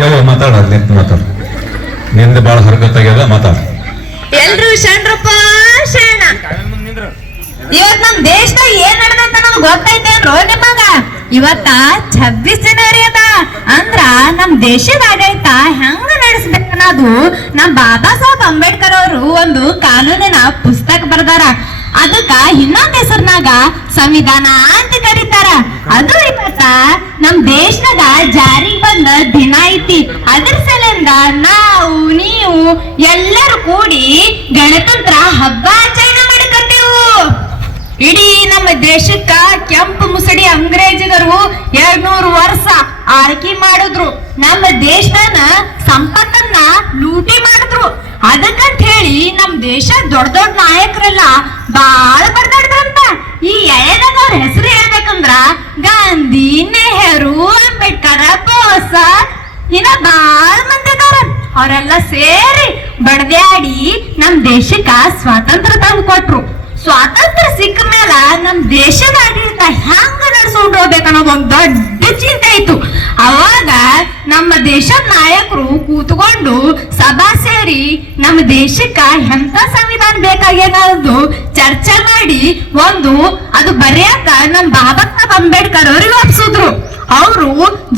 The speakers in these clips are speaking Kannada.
ಯಾವ ಮಾತಾಡ ಮಾತಾಡ ನಿಂದ ಬಾಳ ಹರಕತ್ತಾಗ್ಯದ ಮಾತಾಡ. ಎಲ್ರು ಶರಣರಪ್ಪ ಶರಣ. ಇವತ್ ನಮ್ ದೇಶದಾಗ ಏನ್ ನಡೆದೈತ ನಮ್ಗೆ ಗೊತ್ತೈತೇನ್ರೋ ನಿಮಗ? ಇವತ್ತ 26 ಜನವರಿ ಅದ ಅಂದ್ರ ನಮ್ ದೇಶದ ಆಡಳಿತ ಹೆಂಗ ನಡೆಸ್ಬೇಕನ್ನೋದು ನಮ್ ಬಾಬಾ ಸಾಹೇಬ್ ಅಂಬೇಡ್ಕರ್ ಅವರು ಒಂದು ಕಾನೂನಿನ ಪುಸ್ತಕ ಬರ್ದಾರ. ಅದಕ್ಕ ಇನ್ನೊಂದ್ ಹೆಸರ್ನಾಗ ಸಂವಿಧಾನ ಅಂತ ಕರೀತಾರ. ಅದು ಇವತ್ತ ನಮ್ ದೇಶದಾಗ ಜಾರಿಗೆ ಬಂದ ದಿನ ಐತಿ. ಅದ್ರ ಸಲಿಂದ ನಾವು ನೀವು ಎಲ್ಲರೂ ಕೂಡಿ ಗಣತಂತ್ರ ಹಬ್ಬ ಆಚರಣೆ ಮಾಡ್ಕಂತೇವು. ಇಡೀ ನಮ್ಮ ದೇಶಕ್ಕ ಕೆಂಪು ಮುಸಡಿ ಅಂಗ್ರೇಜಿಗರು 200 ವರ್ಷ ಆಳ್ಕೆ ಮಾಡಿದ್ರು. ನಮ್ಮ ದೇಶನ ಸಂಪತ್ತನ್ನ ಲೂಟಿ ಮಾಡಿದ್ರು. ಅದಕ್ಕಂತ ಹೇಳಿ ನಮ್ ದೇಶ ದೊಡ್ಡ ದೊಡ್ಡ ನಾಯಕರೆಲ್ಲ ಬಾಳ ಬಡ್ದಾಡ್ರಂತ. ಈ ಎಳೆದಾಗ ಅವ್ರ ಹೆಸರು ಹೇಳ್ಬೇಕಂದ್ರ ಗಾಂಧಿ, ನೆಹರು, ಅಂಬೇಡ್ಕರ್, ಬೋಸ ಇನ್ನ ಬಾಳ ಮಂದಿ ಅದಾರ. ಅವರೆಲ್ಲ ಸೇರಿ ಬಡ್ದಾಡಿ ನಮ್ ದೇಶಕ್ಕ ಸ್ವಾತಂತ್ರ್ಯ ತಂದು ಕೊಟ್ರು. ಸ್ವಾತಂತ್ರ್ಯ ಸಿಕ್ಕ ಮೇಲ ನಮ್ ದೇಶದ ಆಡಳಿತ ಹೆಂಗ ನಡ್ಸ್ಕೊಂಡು ಹೋಗ್ಬೇಕನ್ನೋದು ಒಂದ್ ದೊಡ್ಡ ಚಿಂತೆ ಇತ್ತು. ಅವಾಗ ನಮ್ಮ ದೇಶದ ನಾಯಕರು ಕೂತ್ಕೊಂಡು ಸಭಾ ಸೇರಿ ನಮ್ಮ ದೇಶಕ್ಕ ಎಂತ ಸಂವಿಧಾನ ಬೇಕಾಗ್ಯದು ಚರ್ಚೆ ಮಾಡಿ ಅದು ಬರೆಯಾಕ ನಮ್ ಬಾಬಾ ಸಾಹೇಬ್ ಅಂಬೇಡ್ಕರ್ ಅವ್ರಿಗೆ ಒಪ್ಸಿದ್ರು. ಅವರು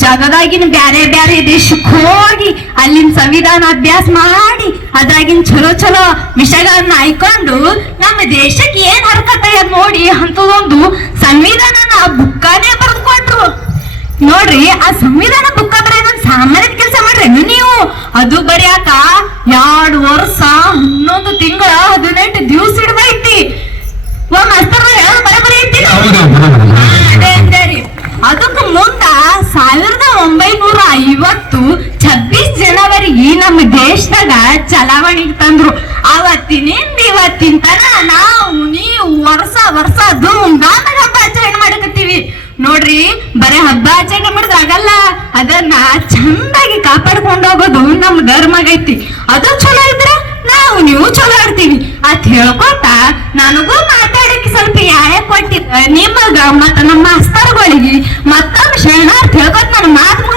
ಜಗದಾಗಿನ ಬ್ಯಾರೆ ಬ್ಯಾರೆ ದೇಶಕ್ಕೆ ಹೋಗಿ ಅಲ್ಲಿನ ಸಂವಿಧಾನ ಅಭ್ಯಾಸ ಮಾಡಿ ಅದ್ರಾಗಿನ ಚಲೋ ಚಲೋ ವಿಷಯಗಳನ್ನ ಆಯ್ಕೊಂಡು ನಮ್ಮ ದೇಶಕ್ಕೆ ಏನ್ ಹರ್ಕತ್ತ ನೋಡಿ ಅಂತದೊಂದು ಸಂವಿಧಾನನ ಬುಕ್ಕಾನೇ ಬರೆದುಕೊಟ್ರು. ನೋಡ್ರಿ, ಆ ಸಂವಿಧಾನ ಬುಕ್ಕ ಬರೆಯೋದ್ ಸಾಮಾನ್ಯ ಕೆಲಸ ಮಾಡ್ರೇನು ನೀವು? ಅದು ಬರೆಯಾಕ 2 ವರ್ಷ 11 ತಿಂಗಳ 18 ದಿವಸ ಹಿಡ್ದೈತಿ. ಅದಕ್ಕೆ ಮುಂದ 1950 26 ಜನವರಿಗೆ ನಮ್ಮ ದೇಶದಾಗ ಚಲಾವಣೆಗೆ ತಂದ್ರು. ಅವತ್ತಿನಿಂದ ಇವತ್ತಿನ ತನ ನಾವು ನೀವು ವರ್ಷ ವರ್ಷ ಧೂಮ್ಧಾಮಾಗ ಹಬ್ಬ ಆಚರಣೆ ಮಾಡಕತ್ತೀವಿ. ನೋಡ್ರಿ, ಬರೀ ಹಬ್ಬ ಆಚರಣೆ ಮಾಡಿದ್ರೆ ಆಗಲ್ಲ, ಅದನ್ನ ಚಂದಾಗಿ ಕಾಪಾಡ್ಕೊಂಡು ಹೋಗೋದು ನಮ್ ಧರ್ಮ ಆಗೈತಿ. ಅದು ಚಲೋ ಇದ್ರೆ ನಾವು ನೀವು ಚಲೋ ಆಡ್ತೀವಿ ಅಂತ ಹೇಳ್ಕೊತ ನನಗೂ ಮಾತಾಡಕ್ಕೆ ಸ್ವಲ್ಪ ಯಾಯ ಕೊಟ್ಟಿದ್ದ ನಿಮಗ ಮತ್ತ ನಮ್ಮ ಮಾಸ್ತರ್ಗಳಿಗೆ ಮತ್ತೊಮ್ಮೆ ಶರಣಾರ್ಥ ಹೇಳ್ಕೊತ ನನ್ನ ಮಾತು